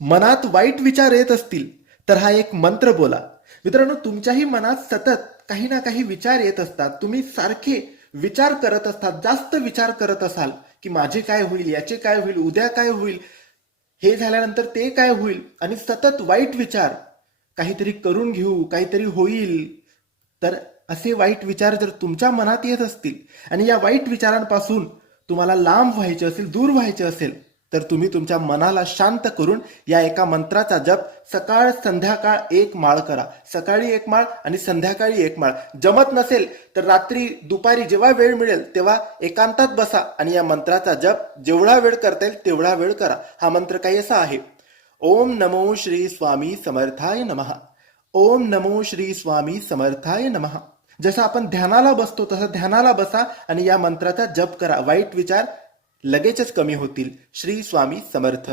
मनात वाईट विचार येत असतील तर हा एक मंत्र बोला. मित्रांनो, तुमच्याही मनात सतत काही ना काही विचार येत असतात. तुम्ही सारखे विचार करत असतात, जास्त विचार करत असाल की माझे काय होईल, याचे काय होईल, उद्या काय होईल, हे झाल्यानंतर ते काय होईल, आणि सतत वाईट विचार, काहीतरी करून घेऊ, काहीतरी होईल. तर असे वाईट विचार जर तुमच्या मनात येत असतील आणि या वाईट विचारांपासून तुम्हाला लांब व्हायचे असेल, दूर व्हायचे असेल, तर तुम्ही तुमच्या मनाला शांत करून या एका मंत्राचा जप सकाळ संध्याकाळ 1 माळ करा. सकाळी 1 माळ आणि संध्याकाळी 1 माळ. जमत नसेल तर रात्री दुपारी जेव्हा वेळ मिळेल तेव्हा एकांतात बसा आणि या मंत्राचा जप जेवढा वेळ करता येईल तेवढा वेळ करा. हा मंत्र काही असा आहे: ओम नमो श्री स्वामी समर्थाय नमः. ओम नमो श्री स्वामी समर्थाय नमः. जसं आपण ध्यानाला बसतो तसं ध्यानाला बसा आणि या मंत्राचा जप करा. वाईट विचार लगेचच कमी होतील. श्री स्वामी समर्थ.